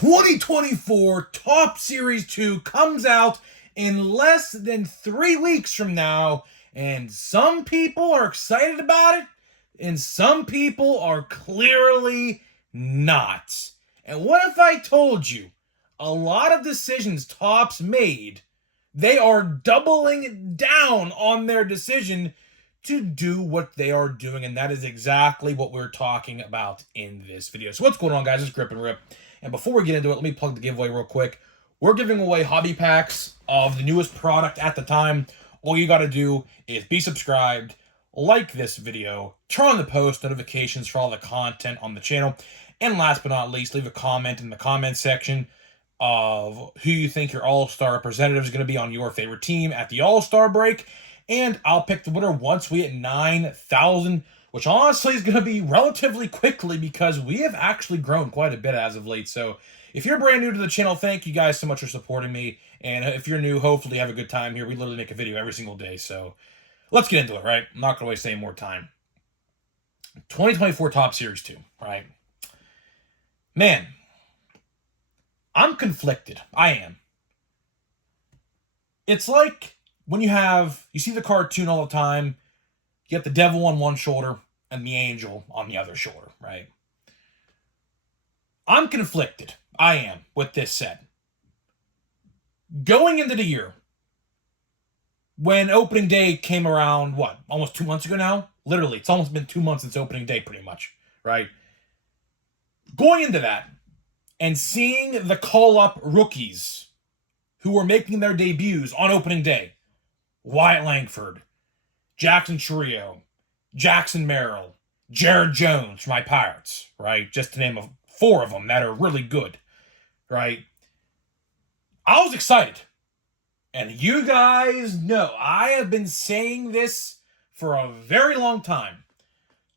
2024 Top Series 2 comes out in less than 3 weeks from now, and some people are excited about it, and some people are clearly not. And what if I told you a lot of decisions Topps made, they are doubling down on their decision to do what they are doing, and that is exactly what we're talking about in this video. So what's going on, guys? It's Grip and Rip. And before we get into it, let me plug the giveaway real quick. We're giving away hobby packs of the newest product at the time. All you got to do is be subscribed, like this video, turn on the post notifications for all the content on the channel, and last but not least, leave a comment in the comment section of who you think your All-Star representative is going to be on your favorite team at the All-Star break. And I'll pick the winner once we hit 9,000, which honestly is going to be relatively quickly because we have actually grown quite a bit as of late. So if you're brand new to the channel, thank you guys so much for supporting me. And if you're new, hopefully you have a good time here. We literally make a video every single day. So let's get into it, right? I'm not going to waste any more time. 2024 Top Series 2, right? Man, I'm conflicted. I am. It's like when you see the cartoon all the time, you got the devil on one shoulder and the angel on the other shoulder, right? I'm conflicted. I am, with this said. Going into the year, when opening day came around, what, almost 2 months ago now? Literally, it's almost been 2 months since opening day, pretty much, right? Going into that, and seeing the call-up rookies who were making their debuts on opening day, Wyatt Langford, Jackson Chourio, Jackson Merrill, Jared Jones for my Pirates, right? Just to name 4 of them that are really good, right? I was excited. And you guys know, I have been saying this for a very long time.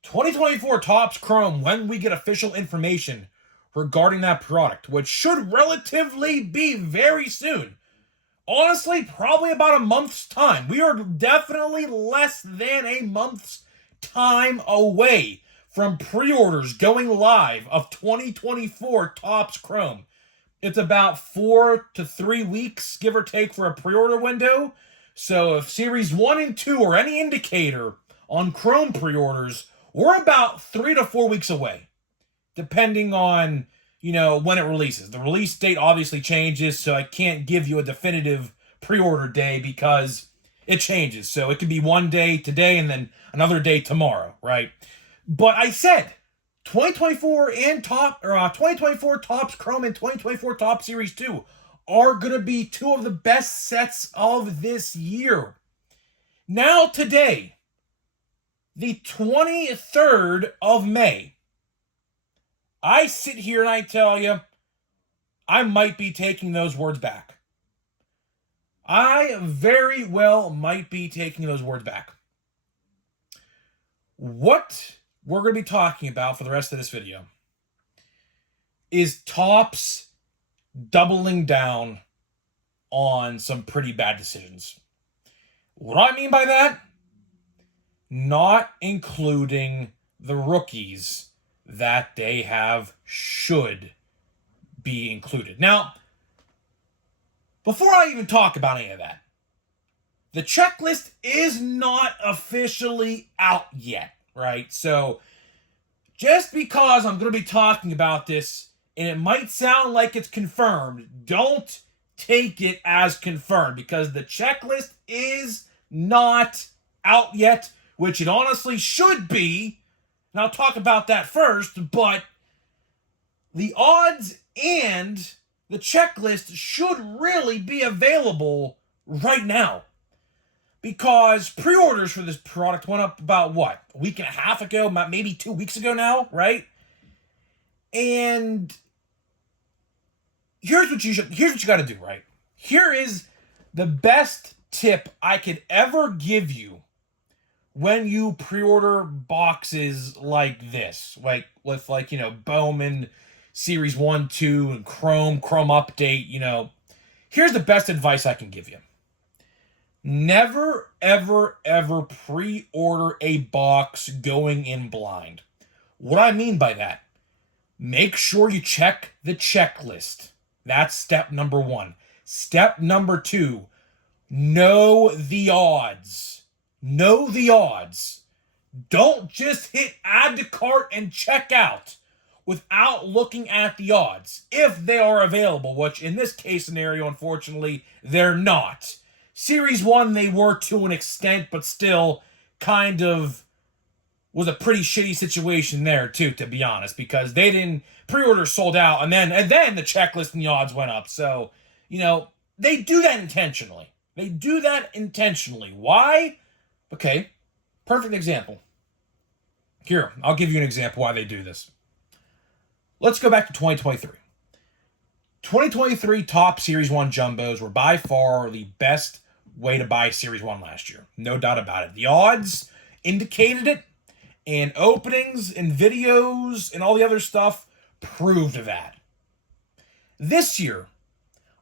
2024 Topps Chrome, when we get official information regarding that product, which should relatively be very soon. Honestly, probably about a month's time. We are definitely less than a month's time away from pre-orders going live of 2024 Topps Chrome. It's about 4 to 3 weeks, give or take, for a pre-order window. So if Series 1 and 2 are any indicator on Chrome pre-orders, we're about 3 to 4 weeks away, depending on, when it releases. The release date obviously changes, so I can't give you a definitive pre-order day because it changes. So it could be one day today and then another day tomorrow, right? But I said 2024 Topps Chrome and 2024 Topps Series 2 are going to be 2 of the best sets of this year. Now today, the 23rd of May, I sit here and I tell you, I might be taking those words back. I very well might be taking those words back. What we're going to be talking about for the rest of this video is Topps doubling down on some pretty bad decisions. What do I mean by that? Not including the rookies that they should be included. Now, before I even talk about any of that, the checklist is not officially out yet, right? So, just because I'm going to be talking about this, and it might sound like it's confirmed, don't take it as confirmed, because the checklist is not out yet, which it honestly should be. And I'll talk about that first, but the odds and the checklist should really be available right now. Because pre-orders for this product went up about, what, a week and a half ago, maybe 2 weeks ago now, right? And here's what you got to do, right? Here is the best tip I could ever give you when you pre-order boxes like this, like with Bowman Series 1, 2, and Chrome Update, here's the best advice I can give you. Never, ever, ever pre-order a box going in blind. What I mean by that, make sure you check the checklist. That's step number 1. Step number 2, know the odds. Know the odds. Don't just hit add to cart and check out without looking at the odds, if they are available, which in this case scenario, unfortunately, they're not. Series 1, they were to an extent, but still kind of was a pretty shitty situation there, too, to be honest, because they didn't, pre-orders sold out, and then the checklist and the odds went up. So, they do that intentionally. They do that intentionally. Why? Okay, perfect example. Here, I'll give you an example why they do this. Let's go back to 2023. 2023 top Series 1 Jumbos were by far the best way to buy Series 1 last year. No doubt about it. The odds indicated it, and openings and videos and all the other stuff proved that. This year,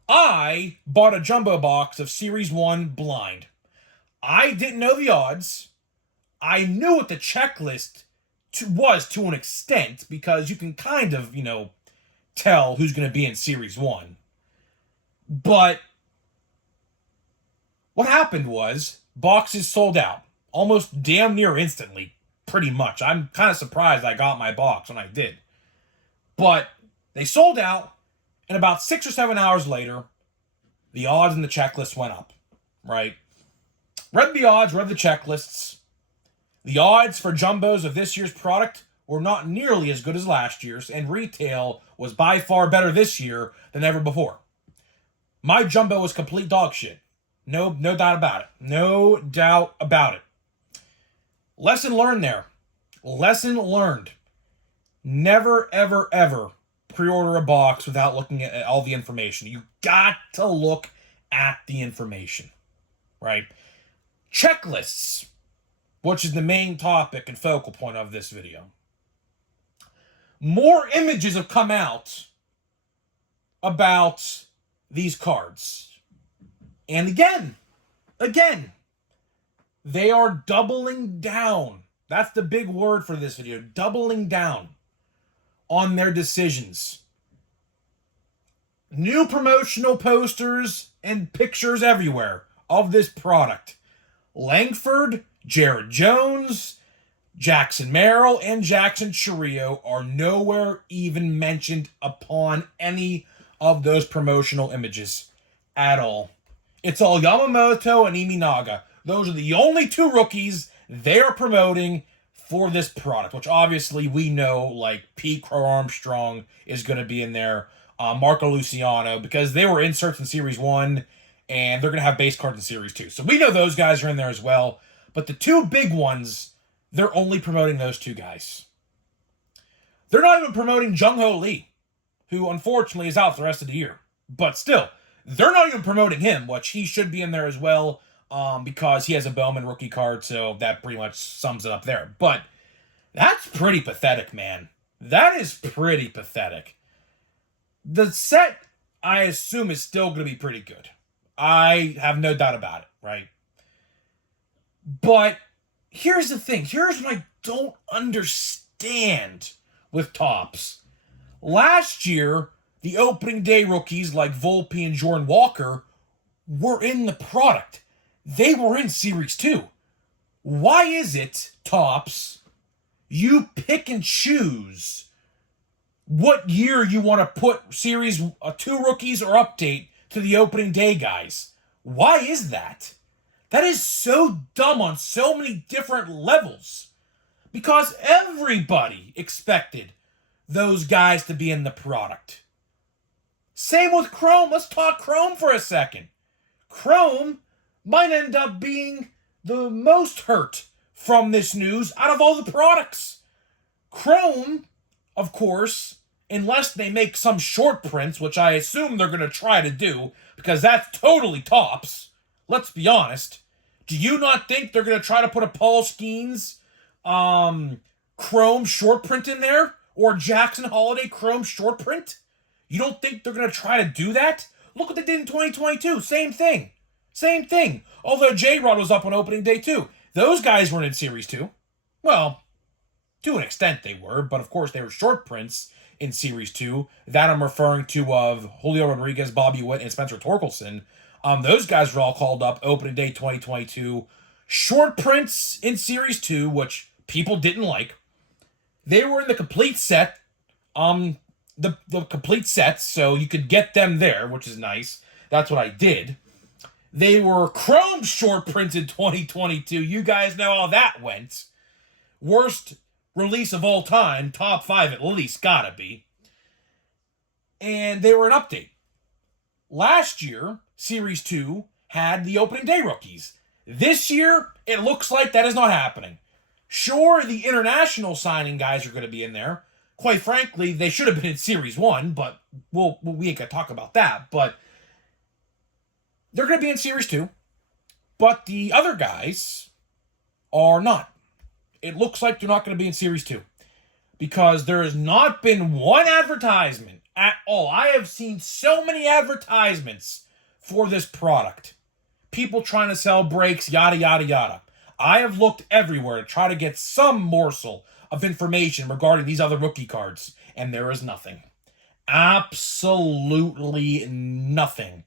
I bought a jumbo box of Series 1 blind. I didn't know the odds. I knew what the checklist was to an extent, because you can kind of, tell who's going to be in Series 1. But what happened was, boxes sold out almost damn near instantly, pretty much. I'm kind of surprised I got my box when I did. But they sold out, and about 6 or 7 hours later, the odds in the checklist went up, right? Read the odds, read the checklists. The odds for jumbos of this year's product were not nearly as good as last year's, and retail was by far better this year than ever before. My jumbo was complete dog shit. No doubt about it. No doubt about it. Lesson learned there. Lesson learned. Never, ever, ever pre-order a box without looking at all the information. You got to look at the information, right? Checklists, which is the main topic and focal point of this video. More images have come out about these cards. And again, they are doubling down. That's the big word for this video. Doubling down on their decisions. New promotional posters and pictures everywhere of this product. Langford, Jared Jones, Jackson Merrill, and Jackson Chourio are nowhere even mentioned upon any of those promotional images at all. It's all Yamamoto and Imanaga. Those are the only 2 rookies they are promoting for this product, which obviously we know, like Pete Crow Armstrong is going to be in there, Marco Luciano, because they were inserts in Series 1, and they're going to have base cards in Series 2. So we know those guys are in there as well. But the 2 big ones, they're only promoting those 2 guys. They're not even promoting Jung-Ho Lee, who unfortunately is out the rest of the year. But still, they're not even promoting him, which he should be in there as well, because he has a Bowman rookie card, so that pretty much sums it up there. But that's pretty pathetic, man. That is pretty pathetic. The set, I assume, is still going to be pretty good. I have no doubt about it, right? But here's the thing. Here's what I don't understand with Topps. Last year, the opening day rookies like Volpe and Jordan Walker were in the product. They were in Series 2. Why is it, Topps, you pick and choose what year you want to put Series 2 rookies or update to the opening day guys? Why is that? That is so dumb on so many different levels. Because everybody expected those guys to be in the product. Same with Chrome. Let's talk Chrome for a second. Chrome might end up being the most hurt from this news out of all the products. Chrome, of course, unless they make some short prints, which I assume they're going to try to do, because that's totally Topps. Let's be honest. Do you not think they're going to try to put a Paul Skeens Chrome short print in there? Or Jackson Holiday Chrome short print? You don't think they're going to try to do that? Look what they did in 2022. Same thing. Same thing. Although J-Rod was up on opening day too. Those guys weren't in Series 2. Well, to an extent they were, but of course they were short prints in Series 2. That I'm referring to of Julio Rodriguez, Bobby Witt, and Spencer Torkelson. Those guys were all called up opening day 2022. Short prints in Series 2, which people didn't like. They were in the complete set. The complete sets, so you could get them there, which is nice. That's what I did. They were Chrome short prints in 2022. You guys know how that went. Worst release of all time, top 5 at least, gotta be. And they were an update. Last year, Series 2 had the opening day rookies. This year, it looks like that is not happening. Sure, the international signing guys are going to be in there. Quite frankly, they should have been in Series 1, but we ain't going to talk about that. But they're going to be in Series 2. But the other guys are not. It looks like they're not going to be in Series 2. Because there has not been one advertisement at all. I have seen so many advertisements for this product. People trying to sell breaks, yada, yada, yada. I have looked everywhere to try to get some morsel of information regarding these other rookie cards, and there is nothing. Absolutely nothing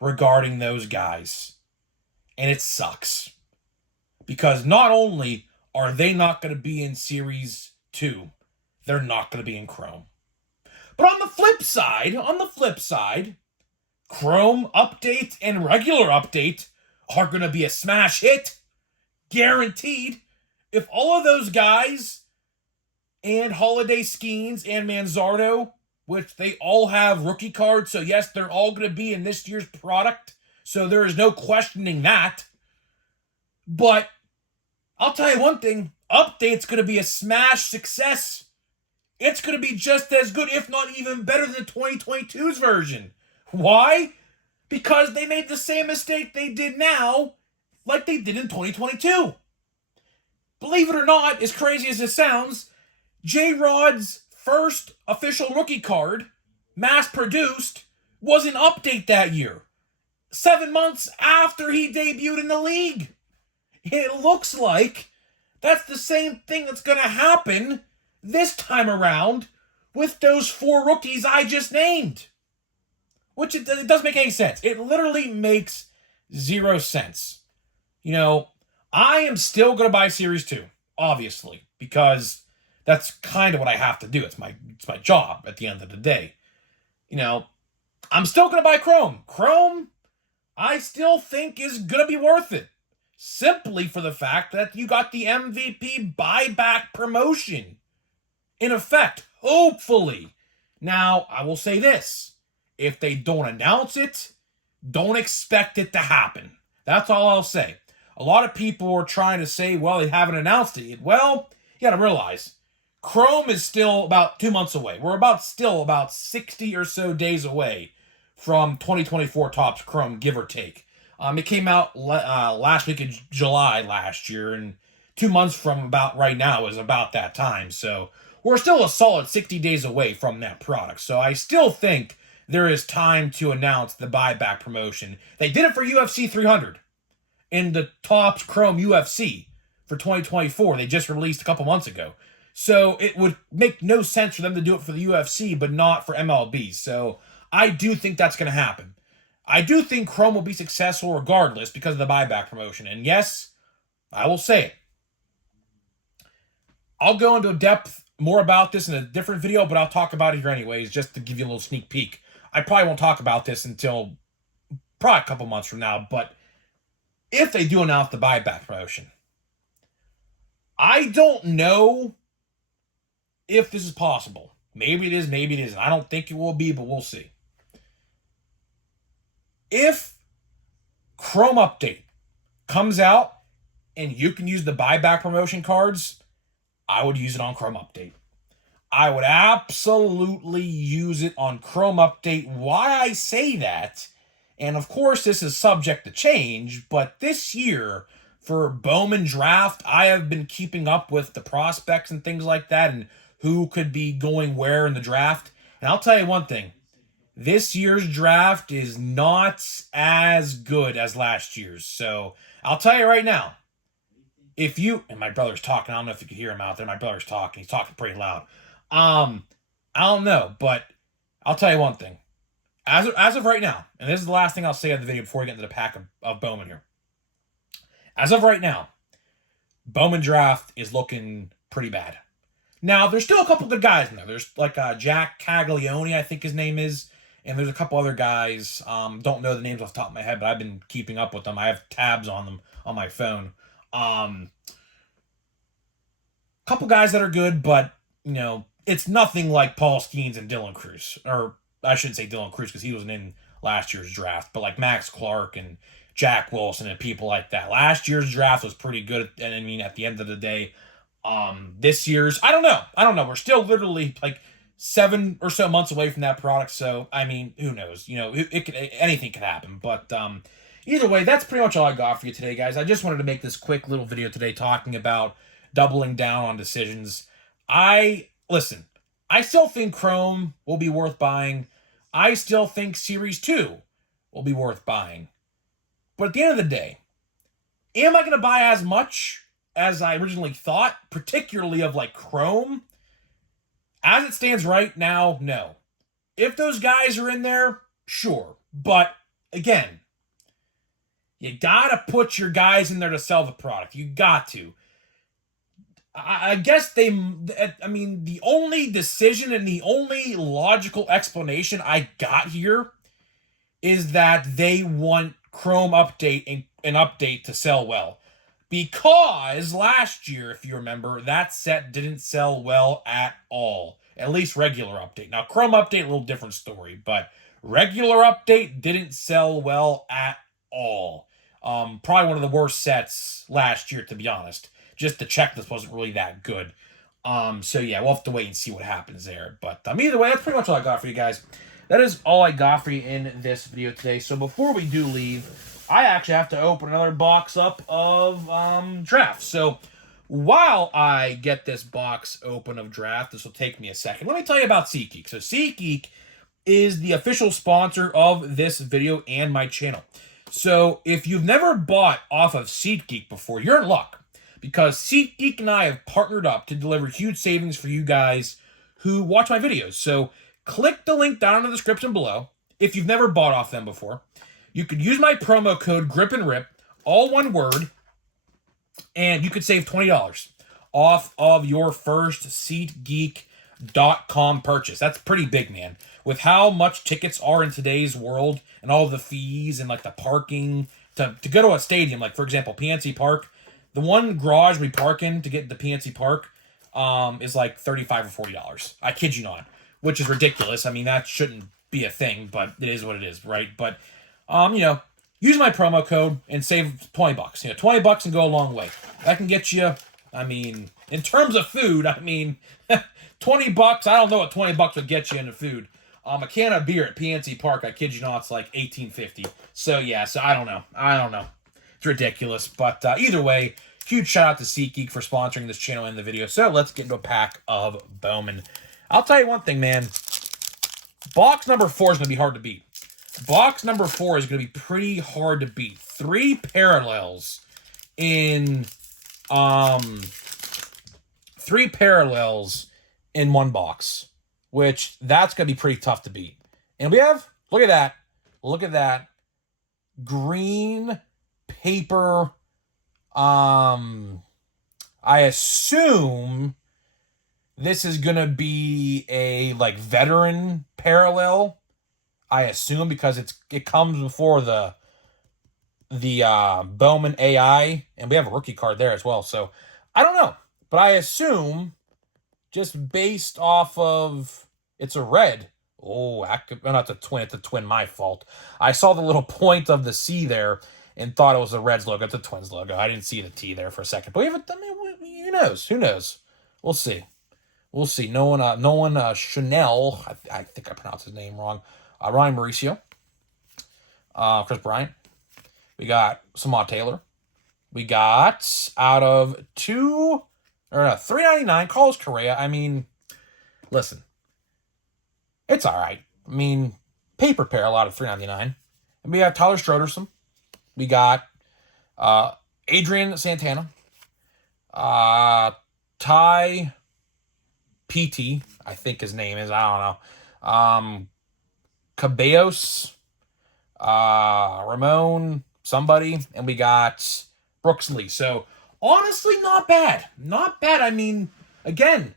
regarding those guys. And it sucks. Because not only are they not going to be in Series 2, they're not going to be in Chrome. But on the flip side, Chrome update and regular update are going to be a smash hit. Guaranteed. If all of those guys and Holiday Skeens and Manzardo, which they all have rookie cards, so yes, they're all going to be in this year's product, so there is no questioning that. But I'll tell you one thing, update's going to be a smash success. It's going to be just as good, if not even better than 2022's version. Why? Because they made the same mistake they did now, like they did in 2022. Believe it or not, as crazy as it sounds, J-Rod's first official rookie card, mass-produced, was an update that year. 7 months after he debuted in the league. It looks like that's the same thing that's going to happen this time around with those 4 rookies I just named. Which it doesn't make any sense. It literally makes 0 sense. You know, I am still going to buy Series 2, obviously, because that's kind of what I have to do. It's my job at the end of the day. You know, I'm still going to buy Chrome. Chrome, I still think is going to be worth it. Simply for the fact that you got the MVP buyback promotion in effect, hopefully. Now, I will say this. If they don't announce it, don't expect it to happen. That's all I'll say. A lot of people are trying to say, well, they haven't announced it yet. Well, you gotta realize, Chrome is still about 2 months away. We're still about 60 or so days away from 2024 Topps Chrome, give or take. It came out last week of July last year, and 2 months from about right now is about that time. So we're still a solid 60 days away from that product. So I still think there is time to announce the buyback promotion. They did it for UFC 300 in the Topps Chrome UFC for 2024. They just released a couple months ago. So it would make no sense for them to do it for the UFC, but not for MLB. So I do think that's going to happen. I do think Chrome will be successful regardless because of the buyback promotion. And yes, I will say it. I'll go into depth more about this in a different video, but I'll talk about it here anyways, just to give you a little sneak peek. I probably won't talk about this until probably a couple months from now, but if they do announce the buyback promotion, I don't know if this is possible. Maybe it is, maybe it isn't. I don't think it will be, but we'll see. If Chrome Update comes out and you can use the buyback promotion cards, I would use it on Chrome Update. I would absolutely use it on Chrome Update. Why I say that, and of course this is subject to change, but this year for Bowman Draft, I have been keeping up with the prospects and things like that and who could be going where in the draft. And I'll tell you one thing. This year's draft is not as good as last year's. So I'll tell you right now, if you, and my brother's talking, I don't know if you can hear him out there. My brother's talking. He's talking pretty loud. I don't know, but I'll tell you one thing. As of right now, and this is the last thing I'll say of the video before we get into the pack of Bowman here. As of right now, Bowman draft is looking pretty bad. Now, there's still a couple good guys in there. There's like Jack Caglione, I think his name is, and there's a couple other guys. Don't know the names off the top of my head, but I've been keeping up with them. I have tabs on them on my phone. Couple guys that are good, but it's nothing like Paul Skeens and Dylan Cruz, or I shouldn't say Dylan Cruz because he wasn't in last year's draft, but like Max Clark and Jack Wilson and people like that. Last year's draft was pretty good, and I mean, at the end of the day, this year's, I don't know. We're still literally like 7 or so months away from that product, so I mean, who knows? It could, anything could happen, but either way, that's pretty much all I got for you today, guys. I just wanted to make this quick little video today talking about doubling down on decisions. Listen, I still think Chrome will be worth buying. I still think Series 2 will be worth buying. But at the end of the day, am I going to buy as much as I originally thought, particularly of like Chrome? As it stands right now, no. If those guys are in there, sure. But again, you gotta put your guys in there to sell the product. You got to. I guess the only decision and the only logical explanation I got here is that they want Chrome update an update to sell well. Because last year, if you remember, that set didn't sell well at all. At least regular update. Now, Chrome update, a little different story, but regular update didn't sell well at all. Probably one of the worst sets last year, to be honest. Just the checklist wasn't really that good. So yeah, we'll have to wait and see what happens there. But either way, that's pretty much all I got for you guys. That is all I got for you in this video today. So before we do leave, I actually have to open another box up of draft. So while I get this box open of draft, this will take me a second. Let me tell you about SeatGeek. So SeatGeek is the official sponsor of this video and my channel. So if you've never bought off of SeatGeek before, you're in luck. Because SeatGeek and I have partnered up to deliver huge savings for you guys who watch my videos. So click the link down in the description below if you've never bought off them before. You could use my promo code GRIPANDRIP, all one word, and you could save $20 off of your first SeatGeek.com purchase. That's pretty big, man. With how much tickets are in today's world and all the fees and like the parking to go to a stadium, like for example, PNC Park. The one garage we park in to get to PNC Park is like $35 or $40. I kid you not, which is ridiculous. I mean, that shouldn't be a thing, but it is what it is, right? But, use my promo code and save $20. $20 and go a long way. That can get you, in terms of food, $20, I don't know what $20 would get you into food. A can of beer at PNC Park, I kid you not, it's like $18.50. So, yeah, I don't know. It's ridiculous. But either way, huge shout out to SeatGeek for sponsoring this channel and the video. So let's get into a pack of Bowman. I'll tell you one thing, man. Box number 4 is going to be hard to beat. Box number 4 is going to be pretty hard to beat. 3 parallels in 3 parallels in one box, which that's going to be pretty tough to beat. And we have, look at that, green paper, I assume this is gonna be a like veteran parallel. I assume because it comes before the Bowman AI, and we have a rookie card there as well. So I don't know, but I assume just based off of it's a red. Oh, not the twin. It's a twin. My fault. I saw the little point of the C there and thought it was the Reds logo. It's a Twins logo. I didn't see the T there for a second. But even, who knows? Who knows? We'll see. No one Chanel, I think I pronounced his name wrong. Ryan Mauricio. Chris Bryant. We got Samad Taylor. We got out of $3.99, Carlos Correa. Listen. It's all right. Paper parallel out of $3.99. And we have Tyler Stroderson. We got Adrian Santana. Ty PT, I think his name is. I don't know. Caballos, Ramon, somebody, and we got Brooks Lee. So honestly, not bad. Not bad. I mean, again,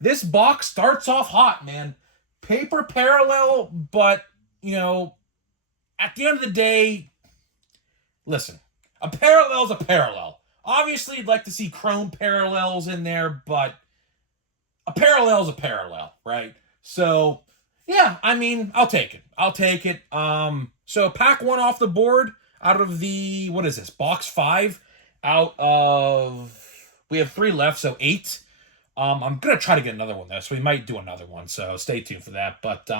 this box starts off hot, man. Paper parallel, but, you know, at the end of the day, listen, a parallel's a parallel. Obviously, you'd like to see chrome parallels in there, but a parallel's a parallel, right? So, yeah, I mean, I'll take it. I'll take it. So pack 1 off the board out of the, what is this, box 5 out of, we have 3 left, so 8. I'm going to try to get another one, though, so we might do another one, so stay tuned for that. But,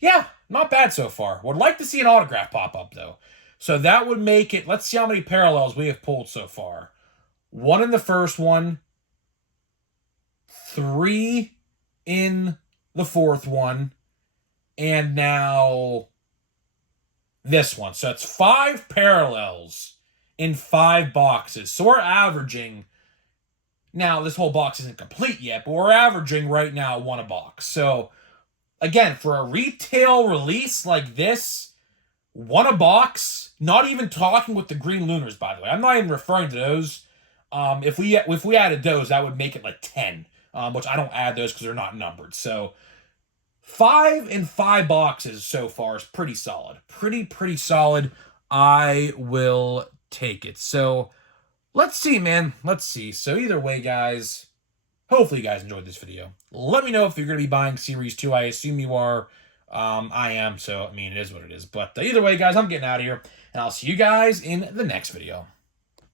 yeah, not bad so far. Would like to see an autograph pop up, though. So that would make it, let's see how many parallels we have pulled so far. 1 in the first one, 3 in the fourth one, and now this one. So it's 5 parallels in 5 boxes. So we're averaging, now this whole box isn't complete yet, but we're averaging right now 1 a box. So again, for a retail release like this, 1 a box, not even talking with the green lunars, by the way. I'm not even referring to those. If we added those, that would make it like 10, which I don't add those because they're not numbered. So 5 in 5 boxes so far is pretty solid. Pretty solid. I will take it. So let's see, man. Let's see. So either way, guys, hopefully you guys enjoyed this video. Let me know if you're going to be buying Series 2. I assume you are. I am, so, I mean, it is what it is. But either way, guys, I'm getting out of here, and I'll see you guys in the next video.